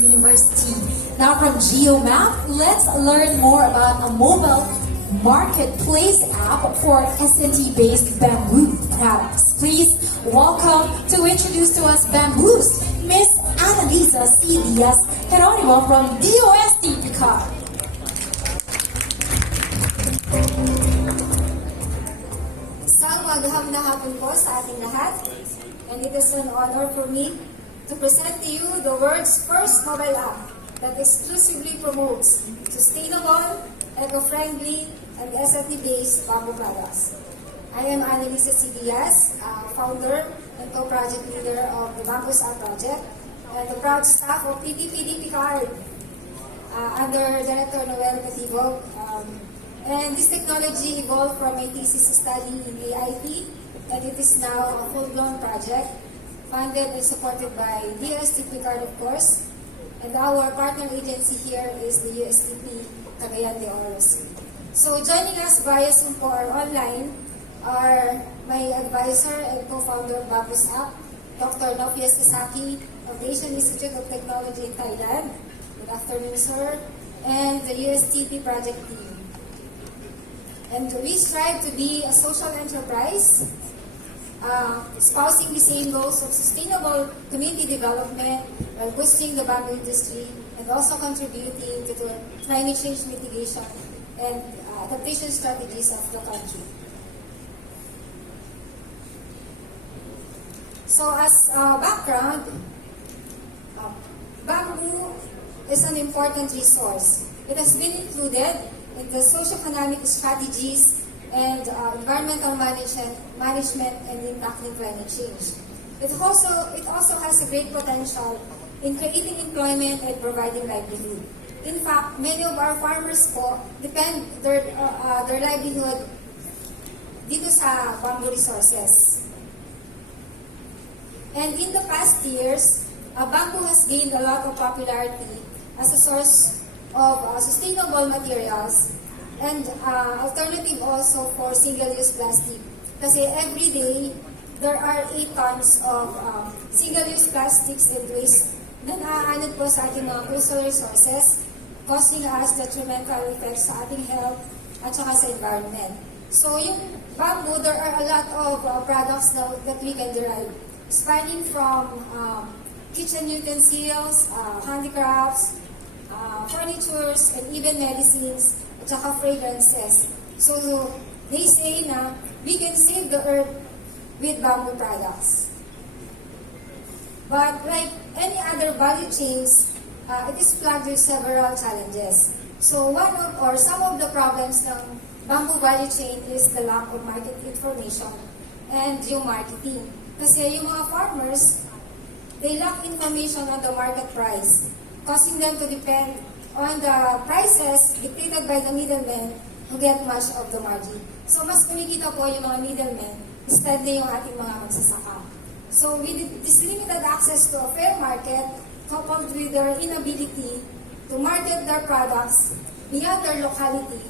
University. Now from GeoMap, let's learn more about a mobile marketplace app for SNT-based bamboo products. Please welcome to introduce to us Bamboos, Miss Annalisa C. Diaz Geronimo from DOST Picard. Isang magandang hapon po sa ating lahat, and it is an honor for me to present to you the world's first mobile app that exclusively promotes sustainable, eco-friendly, and SNT-based bamboo products. I am Annalisa C. Diaz, founder and co-project leader of the Bamboos App project, and the proud staff of PTPD Picard under Director Noel Mativo. And this technology evolved from a thesis study in AIT, and it is now a full-blown project, funded and supported by DOST Picard, of course, and our partner agency here is the USTP Cagayan de Oro. So joining us via Zoom or online are my advisor and co-founder of Bamboos App, Dr. Nofia Sasaki of the Asian Institute of Technology in Thailand. Good afternoon, sir. And the USTP project team. And we strive to be a social enterprise, espousing the same goals of sustainable community development while boosting the bamboo industry and also contributing to the climate change mitigation and adaptation strategies of the country. So as background, bamboo is an important resource. It has been included in the socio-economic strategies and environmental management and in tackling climate change. It also has a great potential in creating employment and providing livelihood. In fact, many of our farmers po depend their livelihood dito sa bamboo resources. And in the past years, bamboo has gained a lot of popularity as a source of sustainable materials and alternative also for single-use plastic. Kasi every day, there are 8 tons of single-use plastics and waste na naaanod po sa ating mga coastal resources, causing us detrimental effects sa ating health at saka sa environment. So yung bamboo, there are a lot of products that we can derive, spanning from kitchen utensils, handicrafts, furnitures, and even medicines, at saka fragrances. So, they say na we can save the earth with bamboo products. But like any other value chains, it is plagued with several challenges. So, some of the problems ng bamboo value chain is the lack of market information and yung marketing. Kasi yung mga farmers, they lack information on the market price, causing them to depend on the prices dictated by the middlemen who get much of the margin. So mas kumikita po yung mga middlemen instead na yung ating mga magsasaka. So with this limited access to a fair market, coupled with their inability to market their products beyond their locality,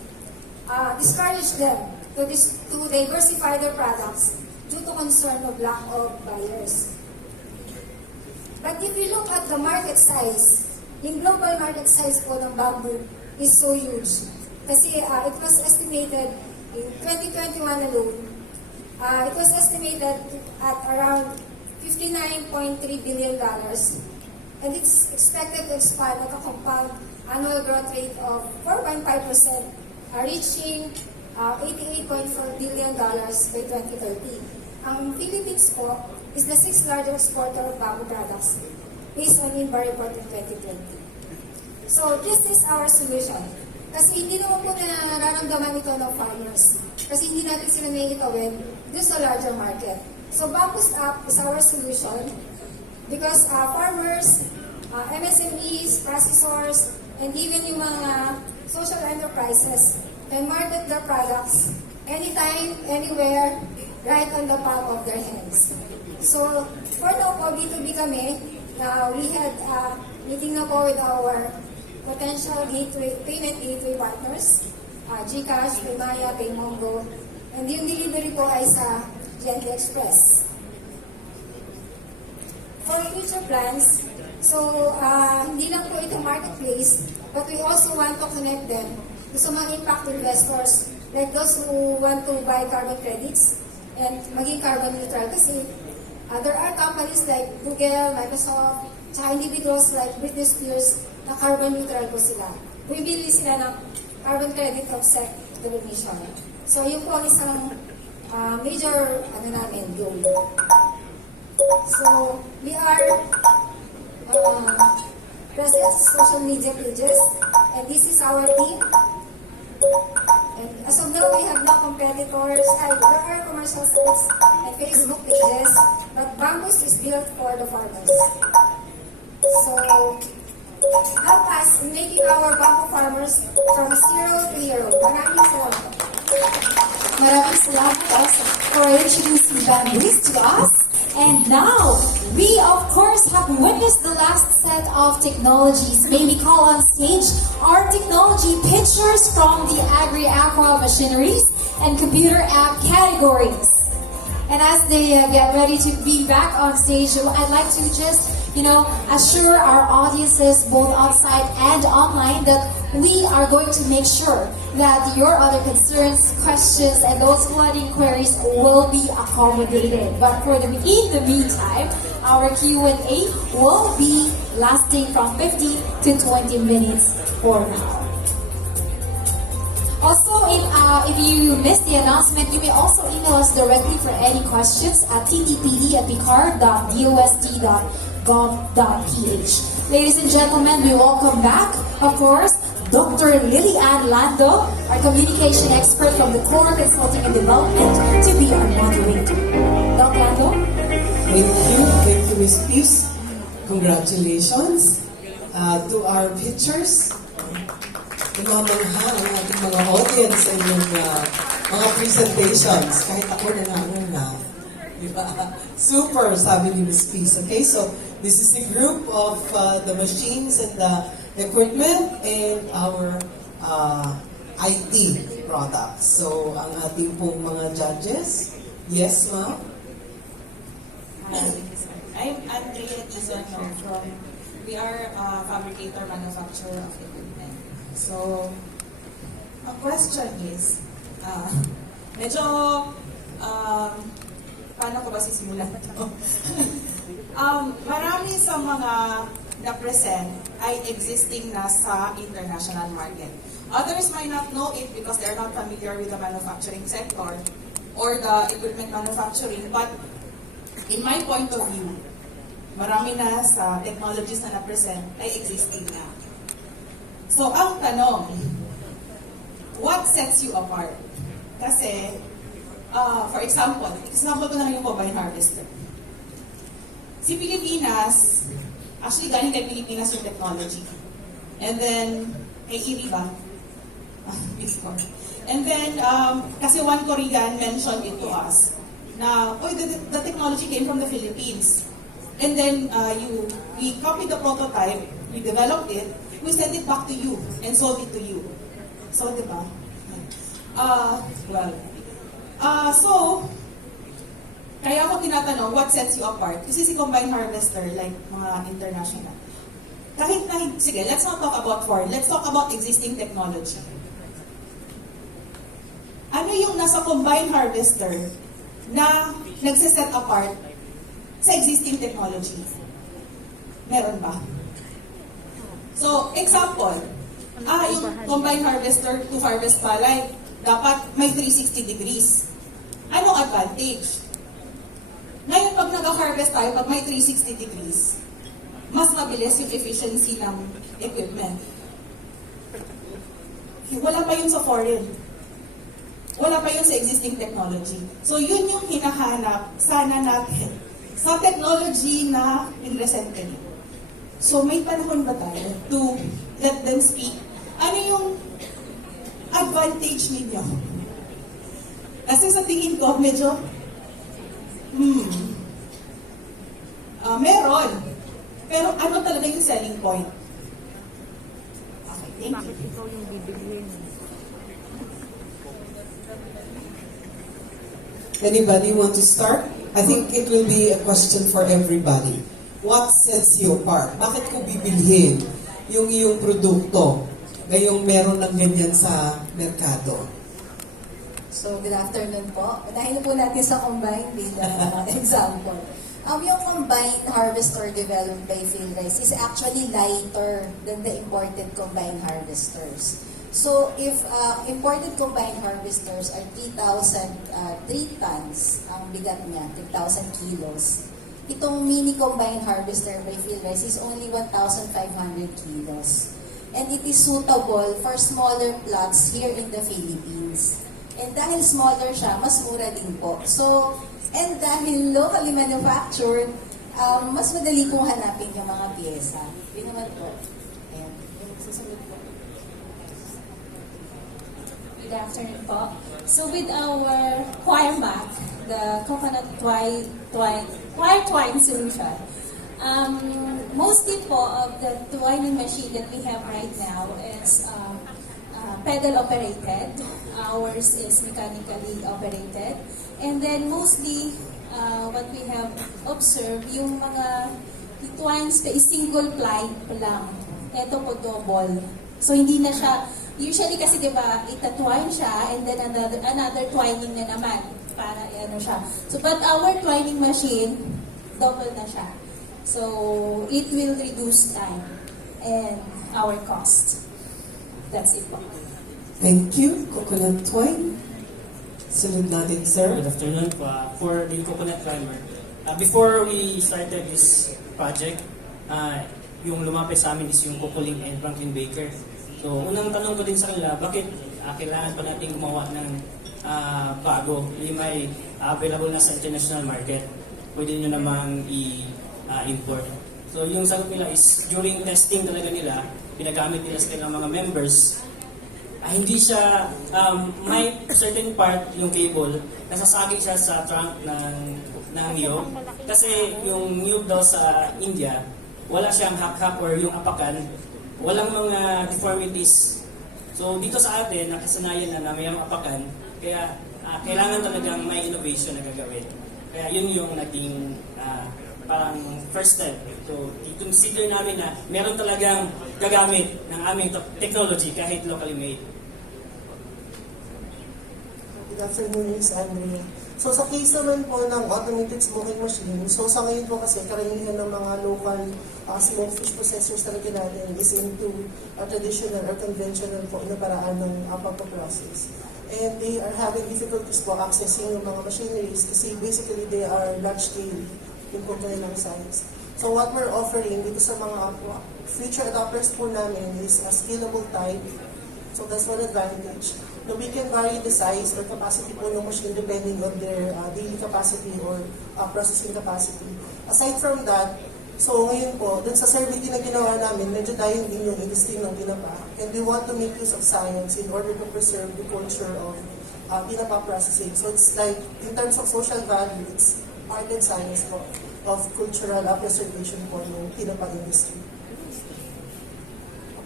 discourage them to diversify their products due to concern of lack of buyers. But if you look at the market size, yung global market size po ng bamboo is so huge. Kasi it was estimated in 2021 alone, it was estimated at around $59.3 billion. And it's expected to expand at a compound annual growth rate of 4.5%, reaching $88.4 billion by 2030. Ang Philippines po is the 6th largest exporter of bamboo products, based on INBA report in 2020. So, this is our solution. Kasi hindi naman po nararamdaman ito ng farmers. Kasi hindi natin sila naiitawin dito sa larger market. So, Bamboos App is our solution because farmers, MSMEs, processors, and even yung mga social enterprises can market their products anytime, anywhere, right on the palm of their hands. So, for now po, B2B kami. Now, we had meeting na po with our potential payment gateway partners, GCash, Paymaya, Paymongo, and yung delivery po ay sa GNT Express. For future plans, so hindi lang marketplace, but we also want to connect them to sa mga impact investors like those who want to buy carbon credits and maging carbon neutral. Kasi there are companies like Google, Microsoft, tsaka individuals like Britney Spears na carbon neutral po sila. Bumibili sila ng carbon credit offset the emission. So yun po ang isang major goal. So we are present social media pages, and this is our team. And as of now, we have no competitors. There are commercial sites and Facebook pages, but Bambus is built for the farmers. So help us in making our bamboo farmers from zero to hero. Maraming salamat. Maraming salamat also for introducing Bamboos to us. And now, we of course have witnessed the last set of technologies. May we call on stage our technology pitchers from the Agri, Aqua machineries and computer app categories. And as they get ready to be back on stage, I'd like to just, assure our audiences both outside and online that we are going to make sure that your other concerns, questions, and those flood inquiries will be accommodated. But in the meantime, our Q&A will be lasting from 15 to 20 minutes for now. Also, if you missed the announcement, you may also email us directly for any questions at ttpd@picard.dost.gov.ph. Ladies and gentlemen, we welcome back, of course, Dr. Lilian Lando, our communication expert from the Core Consulting and Development, to be our moderator. Dr. Lando? Thank you, Ms. Peace. Congratulations to our pitchers. Namamangha ang ating mga audience sa inyong mga presentations. Kahit ako na. Diba? Super, sabi ni Ms. Peace. Okay, so this is a group of the machines and the equipment and our IT products. So, ang ating pong mga judges. Yes, ma'am? I'm Andrea Tizon from, we are a fabricator manufacturer of equipment. So, ang question is, medyo, paano ko ba sisimulan ito? Marami sa mga na-present ay existing na sa international market. Others might not know it because they're not familiar with the manufacturing sector or the equipment manufacturing, but in my point of view, marami na sa technologies na na-present ay existing na. So, ang tanong, what sets you apart? Kasi, for example ko na lang yung combine harvester. Si Pilipinas, actually galing kay Pilipinas yung technology. And then, kay Iri ba? And then, kasi one Korean mentioned it to us, na, the technology came from the Philippines. And then, we copied the prototype, we developed it, we sent it back to you, and sold it to you. So, di ba? So, kaya ako tinatanong, what sets you apart? Kasi si combine harvester, like mga international. Sige, let's not talk about foreign. Let's talk about existing technology. Ano yung nasa combine harvester na nagsiset apart sa existing technology? Meron ba? So, example, yung combine harvester to harvest palay, dapat may 360 degrees. Anong advantage? Ngayon, pag nag-harvest tayo, pag may 360 degrees, mas mabilis yung efficiency ng equipment. Wala pa yun sa foreign. Wala pa yun sa existing technology. So, yun yung hinahanap sana natin sa technology na in-recently. So, may panahon ba tayo to let them speak? Ano yung advantage ninyo? Kasi sa tingin ko, medyo, meron. Pero ano talaga yung selling point? Okay, thank you. Anybody want to start? I think it will be a question for everybody. What sets you apart? Bakit ko bibilhin yung iyong produkto ngayong meron ng ganyan sa merkado? So, good afternoon po. Unahin po natin sa combine bilang example. Yung combined harvester developed by Philrice is actually lighter than the imported combined harvesters. So, if imported combined harvesters are 3 tons, ang bigat niya, 3,000 kilos. Itong mini combined harvester by Philrice is only 1,500 kilos. And it is suitable for smaller plots here in the Philippines. And dahil smaller siya, mas mura din po. So, and dahil locally manufactured, mas madali pong hanapin yung mga pyesa. Yun naman po. Ayan. Yung susunod po. Good afternoon po. So with our choir mat, the coconut wire twine solution, mostly po of the twining machine that we have right now is pedal operated. Ours is mechanically operated. And then mostly what we have observed, yung mga twines is single ply lang. Ito po double. So hindi na siya, usually kasi di ba, itatwine siya and then another twining na naman para ano siya. So but our twining machine, double na siya. So it will reduce time and our cost. That's it po. Thank you, Coconut Twine. Sunod natin, sir. Good afternoon po. For the coconut primer, before we started this project, yung lumapit sa amin is yung Kukuling and Franklin Baker. So, unang tanong ko din sa kanila, bakit kailangan pa natin gumawa ng bago? Yung may available na sa international market. Pwede nyo namang i-import. So, yung sagot nila is, during testing talaga nila, pinagamit nila sa kanilang mga members, hindi siya, may certain part yung cable, nasasagi siya sa trunk ng niyog. Kasi yung niyog daw sa India, wala siyang hak-hak or yung apakan, walang mga deformities. So dito sa atin, nakasanayan na mayroong apakan, kaya kailangan talagang may innovation na gagawin. Kaya yun yung naging parang first step. So i-consider namin na meron talagang gagamit ng aming technology kahit locally made. Good afternoon, Ms. Andre. So sa case naman po ng automated smoking machine, so sa ngayon po kasi karamihan ng mga local smoked fish processors talaga natin is into traditional or conventional po na paraan ng pagpaprocess. And they are having difficulties po accessing yung mga machineries kasi basically they are large scale yung po kanilang size. So what we're offering dito sa mga future adopters po namin is a scalable type. So that's one advantage. Now, we can vary the size or capacity po ng machine depending on their daily capacity or processing capacity. Aside from that, so ngayon po, dun sa survey din na ginawa namin, medyo dying din yung industry ng tinapa. And we want to make use of science in order to preserve the culture of tinapa processing. So it's like, in terms of social value, it's art and science po of cultural preservation po ng tinapa industry.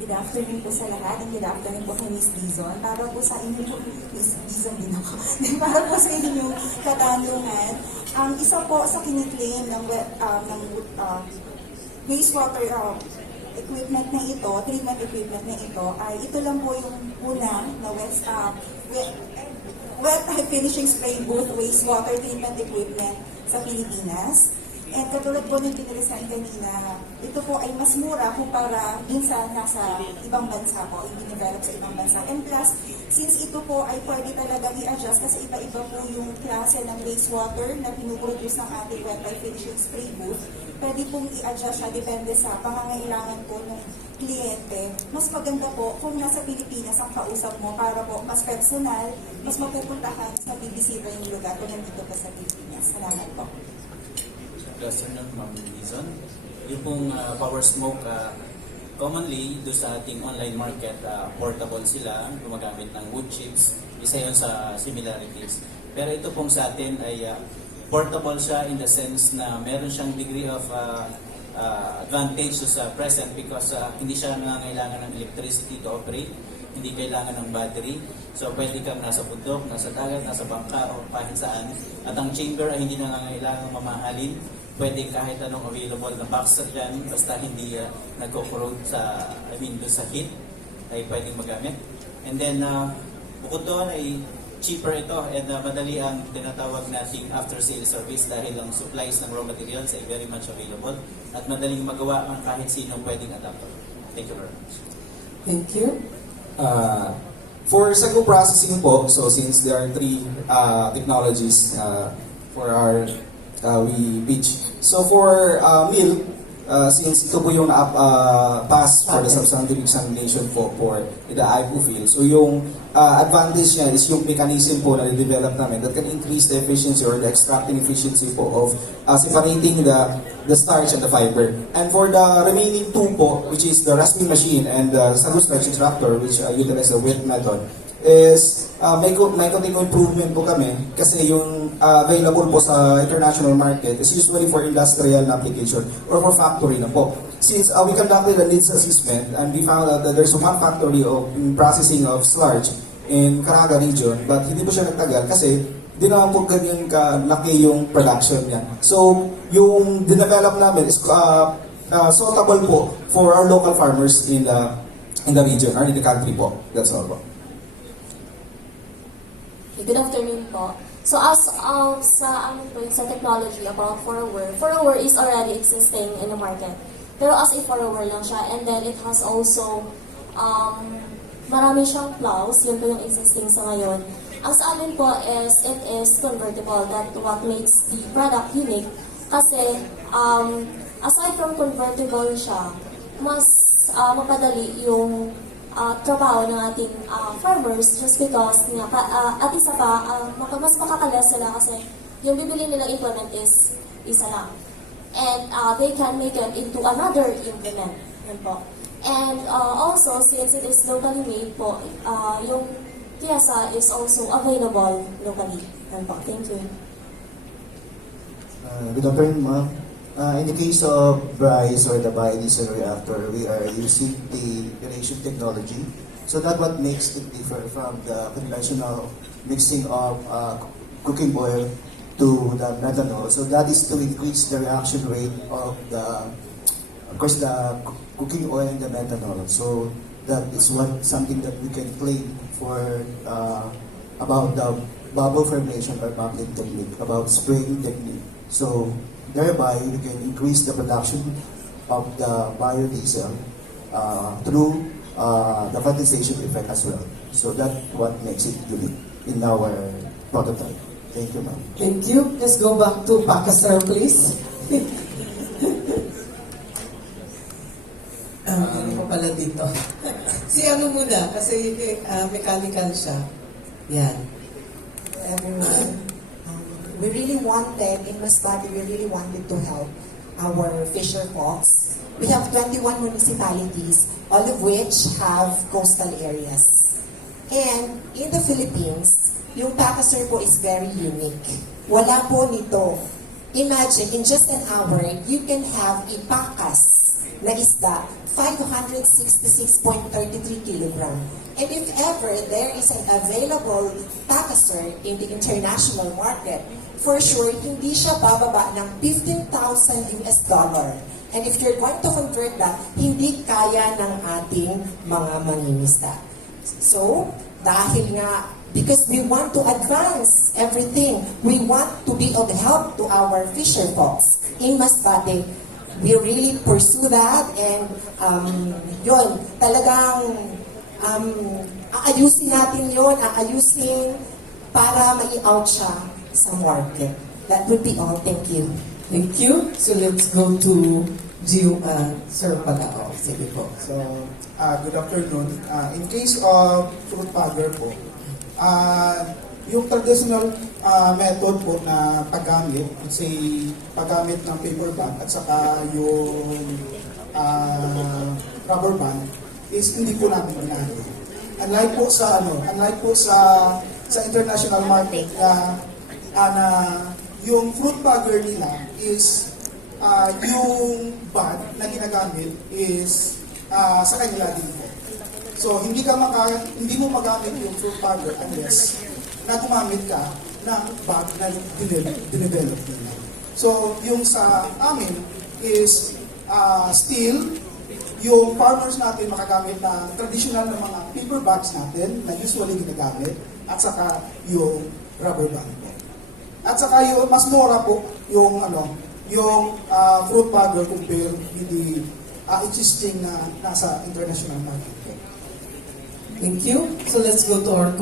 Good afternoon po sa lahat, and good afternoon po kay Ms. Dizon. Para po sa inyo po, Ms. Dizon din ako. Para po sa inyong katanungan, isa po sa kiniklaim ng wastewater equipment na ito, treatment equipment na ito, ay ito lang po yung unang na wet finishing spray booth wastewater treatment equipment sa Pilipinas. And katulad po ng pinilisan kanina, ito po ay mas mura kumpara din sa nasa ibang bansa po, i-develop sa ibang bansa. And plus, since ito po ay pwede talaga i-adjust kasi iba-iba po yung klase ng wastewater na pinuproduce ng ating wet by finishing spray booth, pwede pong i-adjust siya depende sa pangangailangan po ng kliyente. Mas maganda po kung nasa Pilipinas ang kausap mo para po mas personal, mas mapupuntahan, mas mabibisita yung lugar kung nandito pa sa Pilipinas. Salamat po. Good afternoon, Ma'am Dizon. Yung pong power smoke, commonly doon sa ating online market, portable sila, gumagamit ng wood chips. Isa yun sa similarities. Pero ito pong sa atin ay portable siya in the sense na meron siyang degree of advantage sa present because hindi siya nangangailangan ng electricity to operate. Hindi kailangan ng battery. So pwede kang nasa bundok, nasa dagat, nasa bangka o kahit saan. At ang chamber ay hindi nangangailangan mamahalin. pwede kahit anong available na boxer dyan, basta hindi nagko-corrode sa, doon sa heat, ay pwedeng magamit. And then, bukod doon ay cheaper ito and madali ang tinatawag nating after-sale service dahil ang supplies ng raw materials ay very much available at madaling magawa ang kahit sino pwedeng adapter. Thank you very much. Thank you. For sago processing po, so since there are three technologies for our we pitch. So for milk, since ito po yung pass for the substantive examination po for the IPO field. So yung advantage niya is yung mechanism po na i-develop namin that can increase the efficiency or the extracting efficiency po of separating the starch and the fiber. And for the remaining two po, which is the rasping machine and the sago starch extractor, which utilize the wet method, is may konting improvement po kami kasi yung available po sa international market is usually for industrial application or for factory na po. Since we conducted a needs assessment and we found out that there's one factory of processing of starch in Caraga region but hindi po siya nagtagal kasi di naman po ganyan kalaki yung production niya. So yung dinevelop namin is suitable po for our local farmers in the region or in the country po. That's all po. Good afternoon po. So as of sa technology about for-over is already existing in the market. Pero as a for-over lang siya and then it has also marami siyang plows, yun po yung existing sa ngayon. Ang sa amin po is it is convertible, that what makes the product unique kasi aside from convertible siya, mas mapadali yung trabaho ng ating farmers just because at isa pa, mas makakalas sila kasi yung bibili nilang implement is isa lang. And they can make it into another implement. Yan po. And also, since it is locally made po, yung piyesa is also available locally. Yan po. Thank you. Good afternoon, ma'am. In the case of rice or the biodiesel reactor, we are using the aeration technology. So that's what makes it differ from the conventional mixing of cooking oil to the methanol. So that is to increase the reaction rate of the cooking oil and the methanol. So that is something that we can claim for about the bubble formation or bubbling technique, about spraying technique. So thereby, we can increase the production of the biodiesel through the condensation effect as well. So that's what makes it unique in our prototype. Thank you, ma'am. Thank you. Let's go back to Pakasar, please. Hindi ko pala dito. Si ano muna, kasi mechanical siya. Yan. Everyone. We really wanted, in Masbate, we really wanted to help our fisher folks. We have 21 municipalities, all of which have coastal areas. And in the Philippines, yung Pakasar po is very unique. Wala po nito. Imagine, in just an hour, you can have a pakas na isda, 566.33 kilogram. And if ever there is an available Pakasar in the international market, for sure, hindi siya bababa ng $15,000 US. And if you're going to convert that, hindi kaya ng ating mga mangingisda. So, dahil nga, because we want to advance everything, we want to be of help to our fisher folks in Masbate. We really pursue that and yun, talagang aayusin natin yun, aayusin para mai-out siya sa market. That would be all. Thank you. Thank you. So let's go to Sir Palao. Sige po. So, good afternoon. In case of fruit powder po, yung traditional method po na paggamit, say paggamit ng paper bag at saka yung rubber band is hindi po natin ginagawa. Unlike po sa international market na yung fruit bagger nila is yung bag na ginagamit is sa kanila din po. So hindi mo magamit yung fruit bagger unless na gumamit ka ng bag na dinevelop nila. So, yung sa amin is still, yung farmers natin makagamit na traditional na mga paper bags natin na usually ginagamit at saka yung rubber band po. At saka yung mas mura po yung fruit bagger compared with the existing na nasa international market po. Thank you. So let's go to our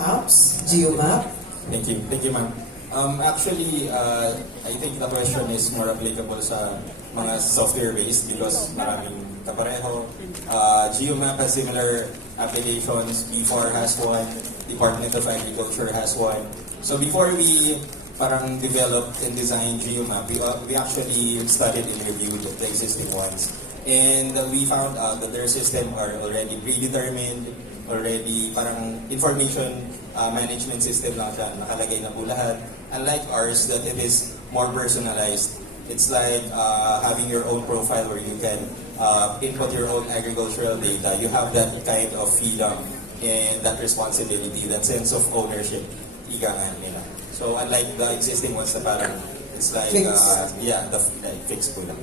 apps, GeoMap. Thank you, ma'am. Actually, I think the question is more applicable sa mga software-based because maraming kapareho. GeoMap has similar applications. B4 has one. Department of Agriculture has one. So before we parang developed and designed GeoMap, we actually studied and reviewed the existing ones. And we found out that their system are already predetermined, already parang information management system lang siya, nakalagay na po lahat. Unlike ours, that it is more personalized. It's like having your own profile where you can input your own agricultural data. You have that kind of freedom and that responsibility, that sense of ownership, ika nga nila. So unlike the existing ones na parang, it's like, fixed po lang.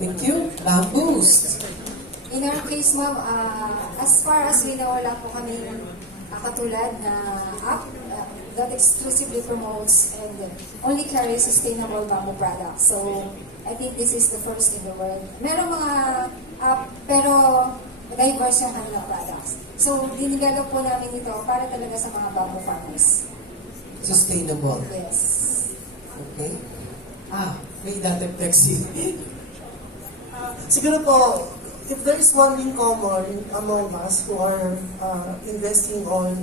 Thank you. Boost. In our case, ma'am, as far as we know, wala po kami katulad na app that exclusively promotes and only carries sustainable bamboo products. So, I think this is the first in the world. Meron mga app, pero diverse yung kanilang products. So, dinidevelop po namin ito para talaga sa mga bamboo farmers. Sustainable. Yes. Okay. May dati flexi. Siguro po, if there is one thing common among us who are investing on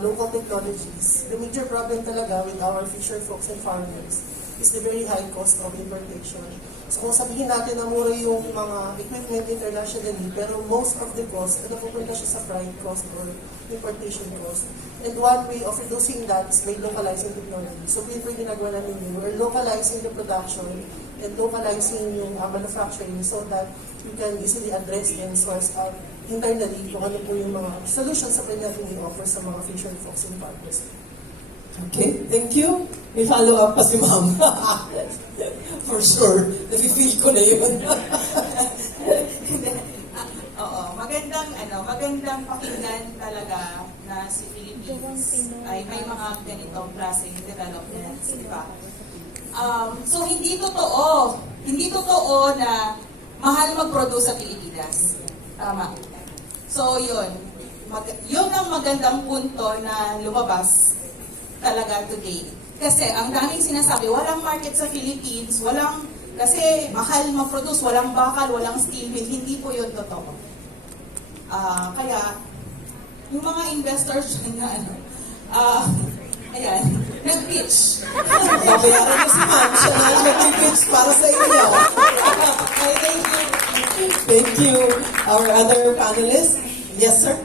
local technologies, the major problem talaga with our fisher folks and farmers is the very high cost of importation. So kung sabihin natin na mura yung mga equipment internationally, pero most of the cost, napupunta siya sa freight cost or importation cost. And one way of reducing that is by localizing technology. So ito yung ginagawa namin yun. We're localizing the production and localizing yung manufacturing so that you can easily address and source out internally kung ano po yung mga solutions sa pwede natin i-offer sa mga fisher folks and farmers. Okay, thank you. May follow-up pa si Ma'am. For sure. Nafe-feel ko na yun. Oo, magandang pakinggan talaga na si Philippines ay may mga ganitong klaseng developments, di ba? So hindi totoo na mahal mag-produce sa Pilipinas. Tama. So yun ang magandang punto na lumabas talaga today. Kasi ang daming sinasabi, walang market sa Philippines, kasi mahal mag-produce, walang bakal, walang steel mill, hindi po yun totoo. Kaya, yung mga investors na nag-pitch. Babayaran na si Ma'am, siya na nag-pitch para sa inyo. Okay, thank you. Thank you. Our other panelists? Yes, sir.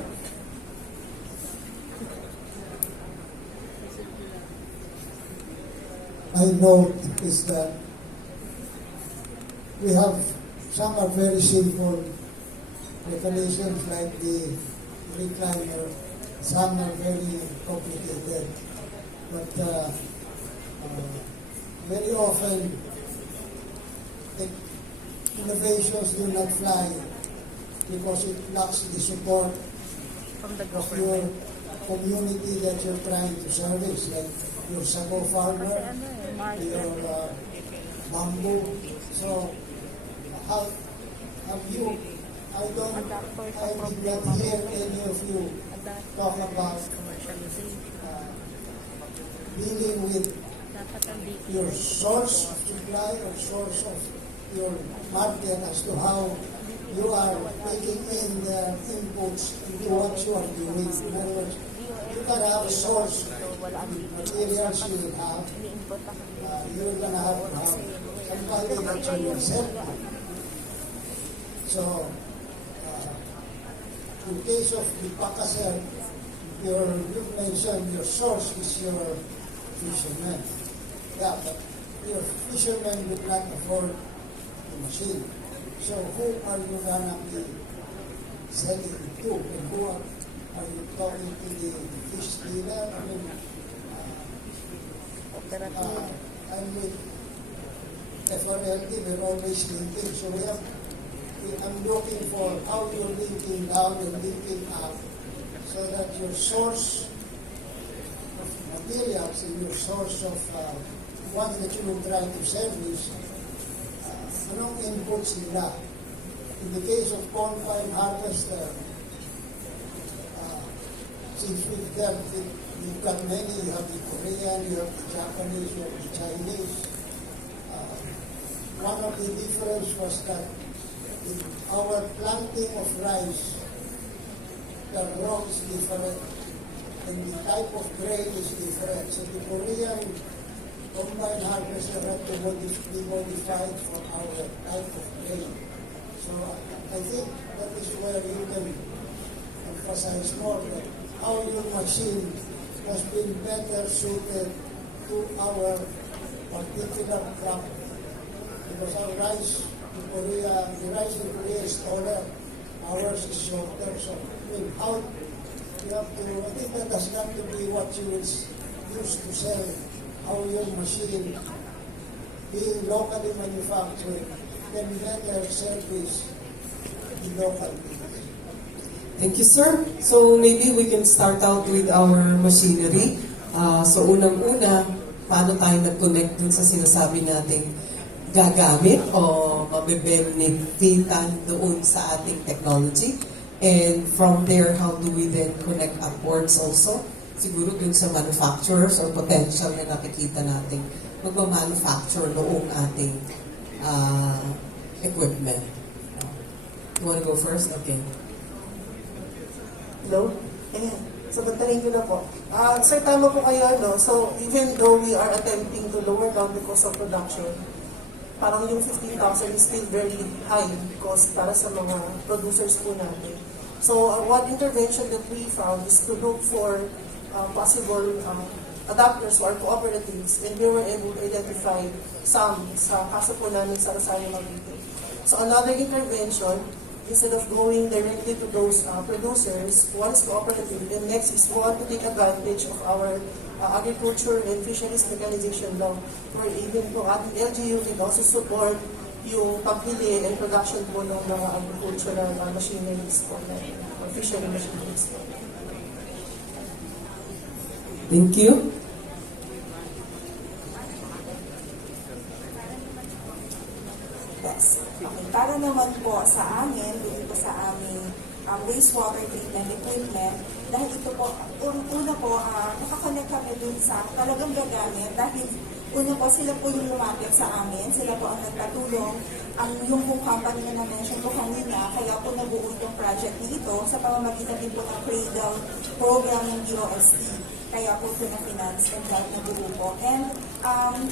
My note is that we have some are very simple definitions like the recliner, some are very complicated, but very often the innovations do not fly because it lacks the support of your community that you're trying to service, like your sago farmer, your bamboo. So, how have you? I did not hear any of you talk about dealing with your source of supply or source of your market as to how you are taking in the inputs into what you are doing. In other words, you can have a source of materials you will have. You're going to have somebody that you will sell to. So, in case of the Pakasel, you mentioned your source is your fishermen. Yeah, but your fishermen would not afford the machine. So who are you going to be selling it to? And who are you talking to the fish dealer? I mean, I'm with F4LD, we're always linking. So I'm looking for how you're linking down and linking up so that your source of materials and your source of ones that you will try to service, anong inputs nila. In the case of corn-fine harvester, since we've got many, you have the Korean, you have the Japanese, you have the Chinese. One of the difference was that in our planting of rice, the row is different and the type of grain is different. So the Korean combine harvester had to be modified for our type of grain. So I think that is where you can emphasize more that how your machine has been better suited to our particular crop. Because our rice in Korea, the rice in Korea is taller, ours is shorter. So how you have to, I think that has got to be what you will use to sell, how your machine being locally manufactured can better service the local people. Thank you, sir. So maybe we can start out with our machinery. So unang-una, paano tayo nag-connect dun sa sinasabi nating gagamit o mabe-benefitan doon sa ating technology? And from there, how do we then connect upwards also? Siguro dun sa manufacturers or potential na nakikita nating magmamanufacture noong ating equipment. You wanna go first? Okay. Hello? Ayan. So, bantarin ko na po. Sir, tama po kayo, no? So, even though we are attempting to lower down the cost of production, parang yung 15,000 is still very high cost para sa mga producers po natin. So, one intervention that we found is to look for possible adapters to our cooperatives, and we were able to identify some sa kaso po namin sa Rosario Cavite. So, another intervention, instead of going directly to those producers, one is cooperative, and next is we want to take advantage of our agriculture and fisheries mechanization law, where even po ating LGU can also support yung pagbili and production po ng mga agricultural machineries po or fishery machineries po. Thank you. Yes. Okay. Para naman po sa amin, dito sa aming wastewater treatment equipment, dahil ito po, una po, nakakonect kami dun sa talagang gagamit dahil una po, sila po yung lumapit sa amin, sila po ang nagpatulong, yung pong company na na-mention ko kanina, kaya po nabuo itong project nito sa pamamagitan din po ng Cradle program ng DOST. Kaya po ito na-finance and drive na buo po. And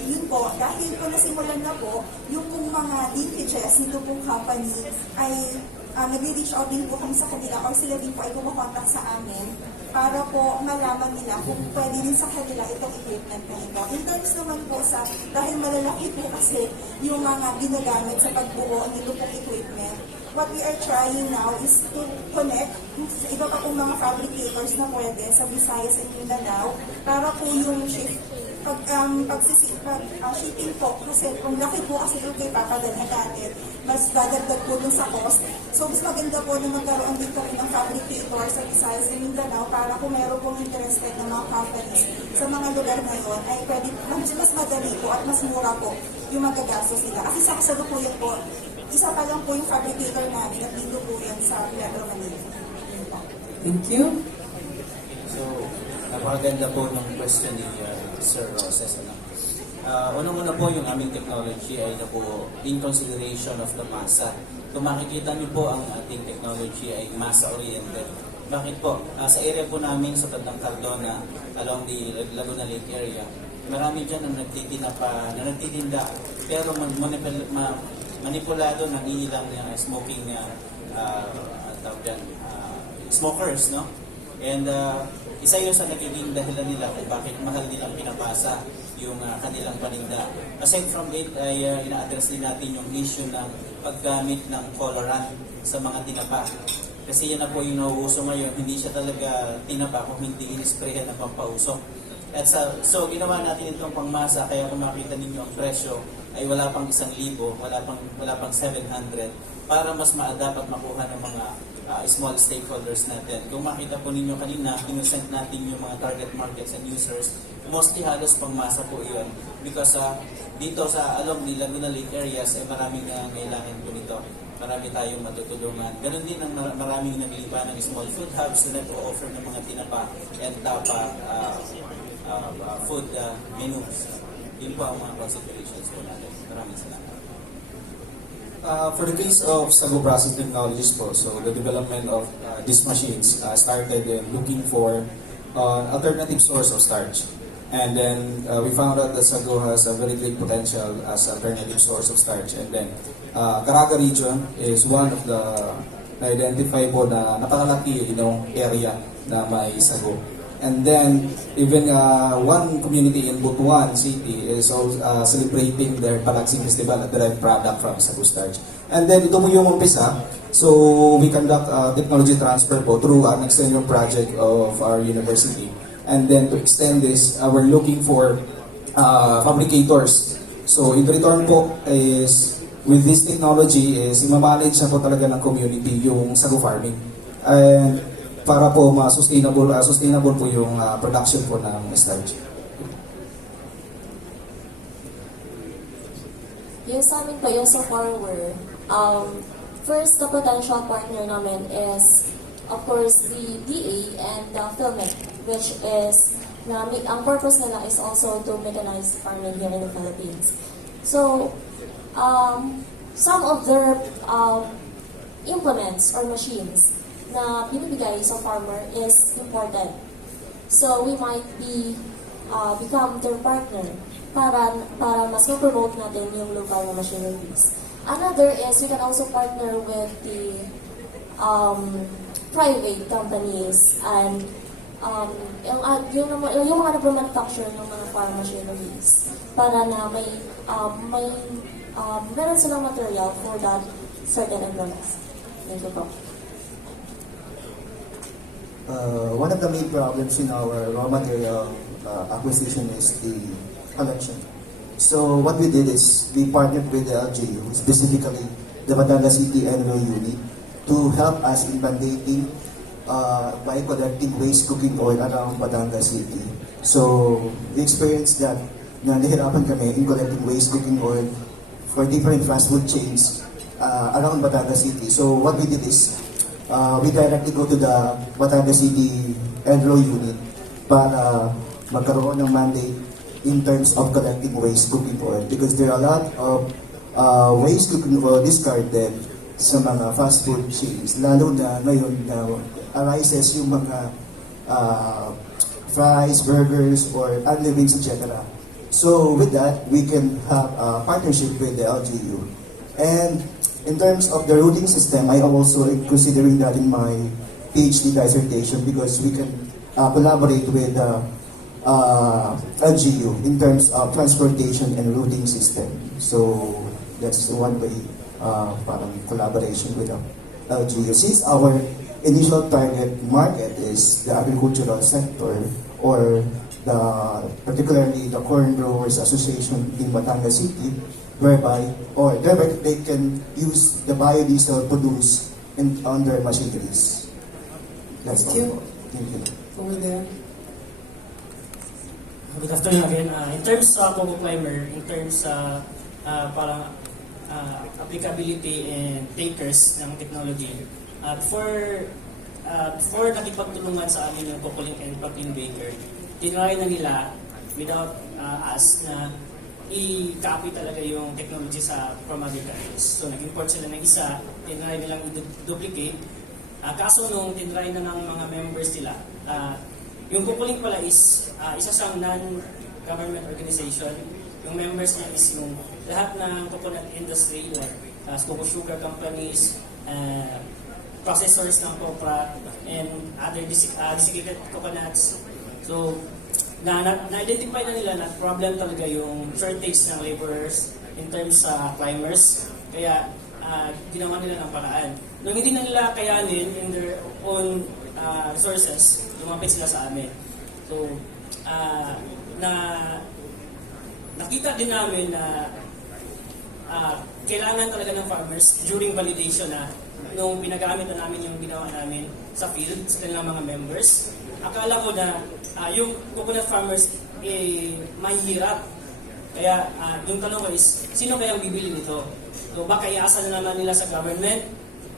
yun po, dahil po nasimulan na po, yung pong mga linkages nito pong company ay nag-reach out din po kami sa kanila or sila din po ay kumakontak sa amin para po malaman nila kung pwede din sa kanila itong equipment na ito. In terms naman po sa, dahil malalaki po kasi yung mga ginagamit sa pagbuo nito pong equipment, what we are trying now is to connect sa iba pa pong mga fabricators na pwede sa Visayas and Mindanao para po yung shipping po, kasi kung laki po kasi yung kay papadala natin, mas dadagdag po dun sa cost. So, mas maganda po na magkaroon dito rin ng fabricator sa Visayas and Mindanao para kung meron pong interested na mga companies sa mga lugar na yun, ay pwede, mas madali po at mas mura po yung magagastos nila. Kasi sa kasalukuyan po, isa pa lang po yung fabricator namin at dito po yan sa Metro Manila. Thank you. So, napakaganda po ng question ni Sir Roses. Unang-una po yung aming technology ay na po in consideration of the masa. Kung makikita niyo po ang ating technology ay masa-oriented. Bakit po? Sa area po namin sa Tandang Cardona along the Laguna Lake area, marami dyan na nagtitinda pero manipulado ng ilang smoking smokers, no? And isa yun sa nagiging dahilan nila kung bakit mahal nilang pinapasa yung kanilang paninda. Aside from it, ay ina-address din natin yung issue ng paggamit ng colorant sa mga tinapa. Kasi yan na po yung nauuso ngayon, hindi siya talaga tinapa kung hindi in-sprayhan ng pampausok. At so ginawa natin itong pangmasa, kaya kung makita ninyo ang presyo ay wala pang 1,000, wala pang 700 para mas ma-adapt at makuha ng mga small stakeholders natin. Kung makita po ninyo kanina, pinusent natin yung mga target markets and users, mostly halos pangmasa po yun. Because dito sa along the Laguna Lake areas ay maraming ngailangan po nito. Marami tayong matutulungan. Ganon din ang maraming naglipa ng small food hubs na nag-o-offer ng mga tinapa and tapa food menus. Yun po ang mga considerations po natin. Maraming salamat. For the case of Sago Processing Technologies po, so the development of these machines started in looking for alternative source of starch. And then we found out that Sago has a very great potential as alternative source of starch. And then Caraga region is one of the na-identify po na napakalaki area na may Sago. And then even one community in Butuan City is also celebrating their Palagsing Festival at derived product from Sago starch. And then ito po yung umpisa. So we conduct technology transfer po through an extension project of our university. And then to extend this, we're looking for fabricators. So in return po is with this technology is i-manage na po talaga ng community yung sago farming. And para po sustainable po yung production po ng starch. Yung sa amin po, yung sa farmer, first, the potential partner namin is, of course, the DA and the Filmic, which is, ang purpose nila is also to mechanize farming here in the Philippines. So, some of their implements or machines na binibigay sa farmer is important. So, we might become their partner para mas ma-promote natin yung local na machineries. Another is we can also partner with the private companies and yung mga nagpo-manufacture ng mga farm machineries para na meron silang material for that certain implements. Thank you po. One of the main problems in our raw material acquisition is the collection. So what we did is we partnered with the LGU, specifically the Batangas City Annual Unit, to help us in mandating by collecting waste cooking oil around Batangas City. So we experienced that na nahirapan kami in collecting waste cooking oil for different fast food chains around Batangas City. So what we did is we directly go to the Batangas City Agri unit para magkaroon ng mandate in terms of collecting waste cooking oil because there are a lot of waste cooking oil discarded sa mga fast food chains, lalo na ngayon na arises yung mga fries, burgers, or unlivings, etc. So with that, we can have a partnership with the LGU. And in terms of the routing system, I am also considering that in my PhD dissertation because we can collaborate with LGU in terms of transportation and routing system. So that's one way parang collaboration with LGU. Since our initial target market is the agricultural sector or particularly the Corn Growers Association in Batangas City, whereby they can use the biodiesel produced on their machineries. That's Thank you. Thank you. Over there. Good afternoon again. In terms sa Coco Climber, in terms sa parang applicability and takers ng technology, before nakipagtulungan sa amin yung Coco and Protein Baker, tinry na nila without us na i-copy talaga yung technology from other countries. So nag-import sila ng isa, tinry nilang i-duplicate. Kaso nung tinry na ng mga members nila, yung Kukuling pala is isa siyang non-government organization. Yung members niya is yung lahat ng coconut industry like cocoa sugar companies, processors ng copra, and other desiccated coconuts. So, na-identify na nila na problem talaga yung shortage ng laborers in terms sa climbers. Kaya, ginawa nila ng paraan. Nung hindi na nila kayanin in their own resources, lumapit sila sa amin. So, na nakita din namin na kailangan talaga ng farmers during validation na nung pinagamit na namin yung ginawa namin sa field sa kanilang mga members. Akala ko na yung coconut farmers mahirap. Kaya yung tanong ko is, sino kayang bibili nito? So baka iasa na naman nila sa government,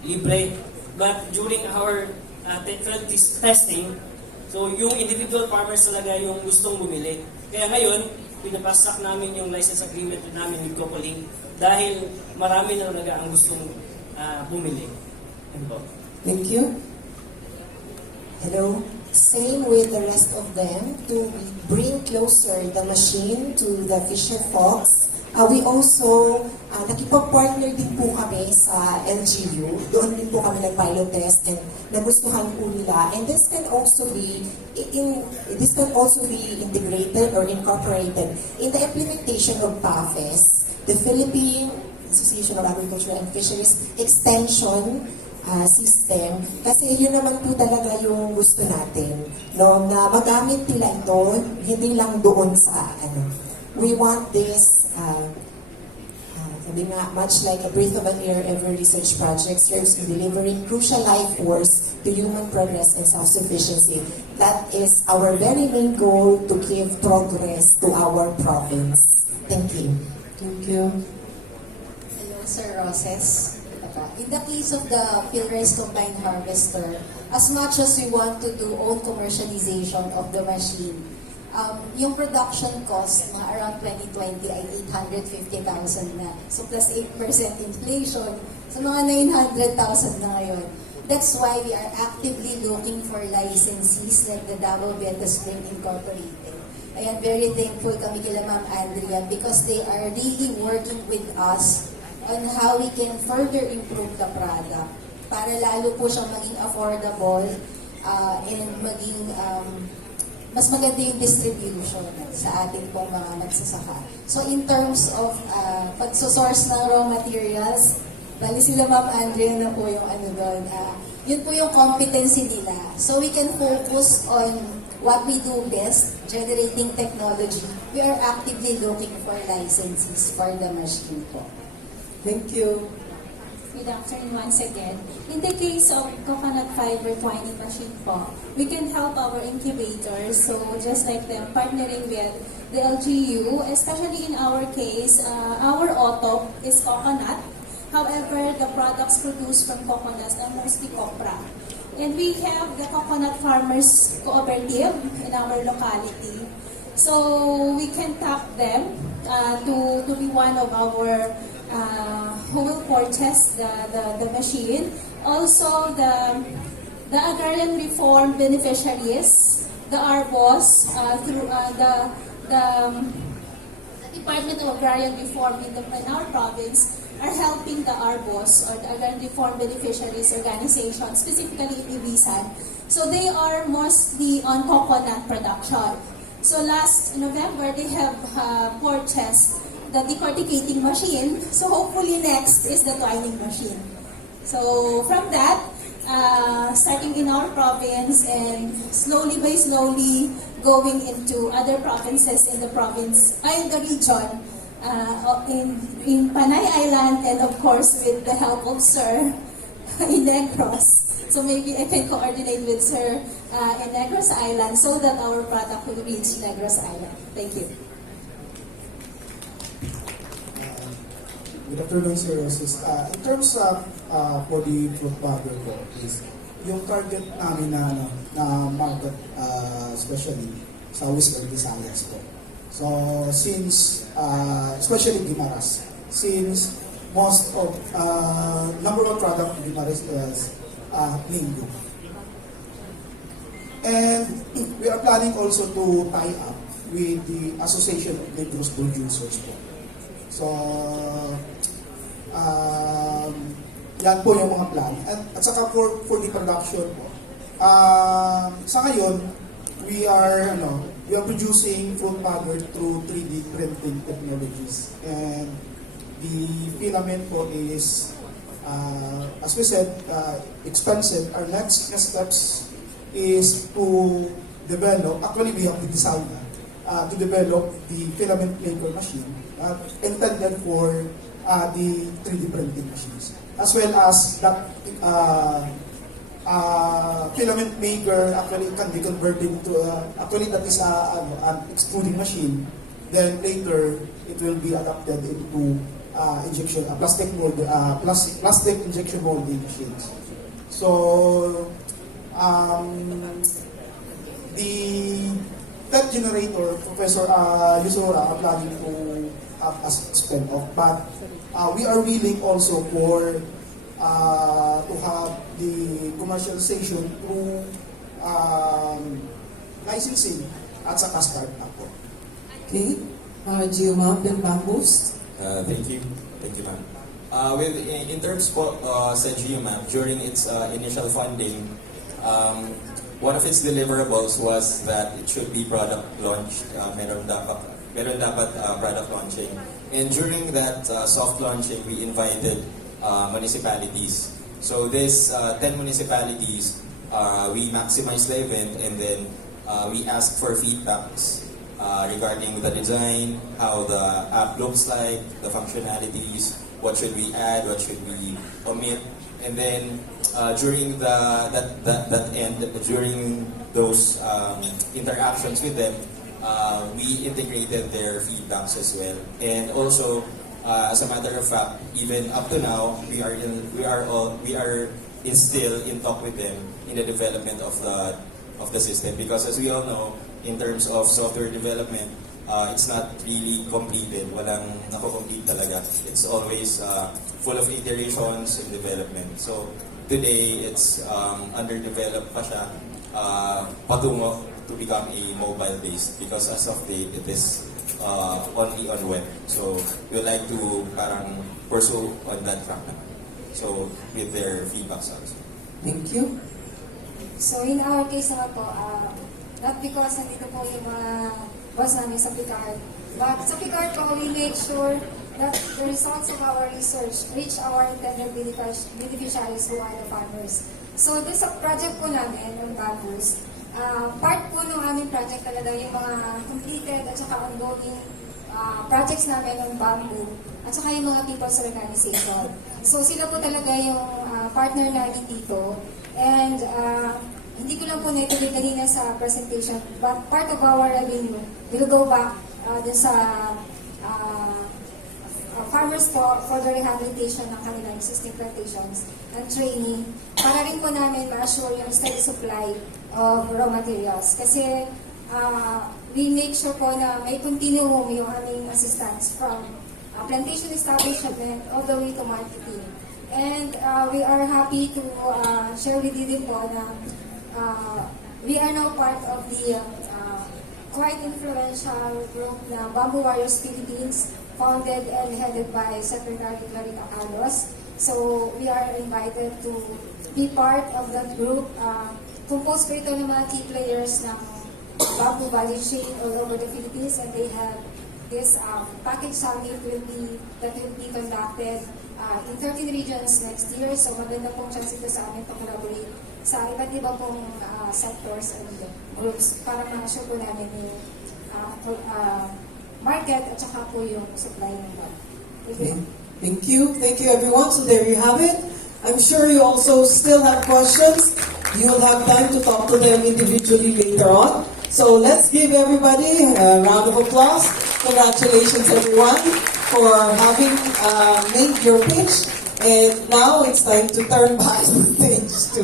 libre. But during our field testing, so yung individual farmers talaga yung gustong bumili. Kaya ngayon, pinapasak namin yung license agreement namin with Cocoling dahil marami na talaga ang gustong bumili. Thank you. Hello. Same with the rest of them to bring closer the machine to the fisher folks. We also, nakipag-partner din po kami sa LGU. Doon din po kami nag-pilot test and nagustuhan po nila. And this can also be integrated or incorporated in the implementation of PAFES, the Philippine Association of Agriculture and Fisheries Extension system. Kasi yun naman po talaga yung gusto natin. No? Na magamit nila ito, hindi lang doon sa we want this sabi nga, much like a breath of an air, every research project serves in delivering crucial life force to human progress and self-sufficiency. That is our very main goal, to give progress to our province. Thank you. Thank you. Hello, Sir Roses. In the case of the field rice combined harvester, as much as we want to do own commercialization of the machine, yung production cost na around 2020 ay 850,000 na. So plus 8% inflation. So mga 900,000 na ngayon. That's why we are actively looking for licensees like the Davao Beta Spring Incorporated. I am very thankful kami kila Ma'am Andrea because they are really working with us on how we can further improve the product para lalo po siyang maging affordable and maging mas maganda yung distribution sa ating pong mga magsasaka. So in terms of pagsosource ng raw materials, bali sila Ma'am Andrea na po yung doon. Yun po yung competency nila. So we can focus on what we do best, generating technology. We are actively looking for licenses for the machine po. Thank you. Good afternoon once again. In the case of coconut fiber twining machine po, we can help our incubators. So just like them partnering with the LGU, especially in our case, our auto is coconut. However, the products produced from coconuts are mostly copra. And we have the Coconut Farmers Cooperative in our locality. So we can tap them to be one of our who will purchase the machine. Also, the agrarian reform beneficiaries, the ARBOS, through the Department of Agrarian Reform in our province, are helping the ARBOS, or the Agrarian Reform Beneficiaries Organization, specifically in Ibisan. So they are mostly on coconut production. So last November, they have purchased the decorticating machine. So hopefully next is the twining machine. So from that, starting in our province and slowly by slowly going into other provinces in the province, in the region, in Panay Island, and of course with the help of Sir in Negros. So maybe I can coordinate with Sir in Negros Island so that our product will reach Negros Island. Thank you. Good afternoon, Sir Roses. In terms of for the fruit powder ko, is yung target namin na market, especially sa Western Visayas po. So, since, especially Guimaras, since most of, number of product in Guimaras is Linggo. And we are planning also to tie up with the Association of Negros Producers po. So, yan po yung mga plan. At saka for the production po. Sa ngayon, we are producing fruit powder through 3D printing technologies. And the filament po is, as we said, expensive. Our next steps is to develop, actually we have the design to develop the filament maker machine intended for the 3D printing machines, as well as that filament maker actually can be converted to actually that is an extruding machine. Then later it will be adapted into injection plastic injection molding machines. So the that generator, Professor Yusura are planning to have as spin off, but we are willing also for to have the commercialization through licensing at saka start-up po. Okay, Geomap and Bamboost. Thank you, ma'am. In terms po sa Geomap, during its initial funding, one of its deliverables was that it should be product launched. Meron dapat product launching. And during that soft launching, we invited municipalities. So this 10 municipalities, we maximized the event, and then we asked for feedbacks regarding the design, how the app looks like, the functionalities, what should we add, what should we omit. And then during during those interactions with them, we integrated their feedbacks as well. And also, as a matter of fact, even up to now, we are still in talk with them in the development of the system, because as we all know, in terms of software development, it's not really completed. Walang nako-complete talaga. It's always full of iterations and development. So today, it's underdeveloped pa siya, patungo to become a mobile-based, because as of date, it is only on web. So we like to parang pursue on that track naman. So with their feedbacks also. Thank you. So in our case naman po, not because nandito po yung mga boss namin sa Picard, but sa Picard po, we make sure that the results of our research reach our intended beneficiaries who are the farmers. So this project po namin, ng Bamboos, part po ng aming project talaga yung mga completed at saka ongoing projects namin ng Bamboo at saka yung mga people's organization. So sila po talaga yung partner namin dito. And hindi ko lang po naituloy kanina sa presentation, but part of our revenue will go back dun sa farmers po for the rehabilitation ng kanilang existing plantations and training para rin po namin ma-assure yung steady supply of raw materials. Kasi we make sure po na may continuum yung aming assistance from plantation establishment all the way to marketing. And we are happy to share with you din po na we are now part of the quite influential group na Bamboo Warriors Philippines, founded and headed by Secretary Clarita Carlos. So we are invited to be part of that group. Composed po ito ng mga key players ng Bamboo value chain all over the Philippines, and they have this package summit that will be conducted in 13 regions next year. So maganda pong chance ito sa amin to collaborate sa iba't iba pong sectors and groups para ma-assure po namin yung market at saka po yung supply ng Okay. Thank you. Thank you, everyone. So there you have it. I'm sure you also still have questions. You will have time to talk to them individually later on. So let's give everybody a round of applause. Congratulations, everyone, for having made your pitch. And now it's time to turn back the stage to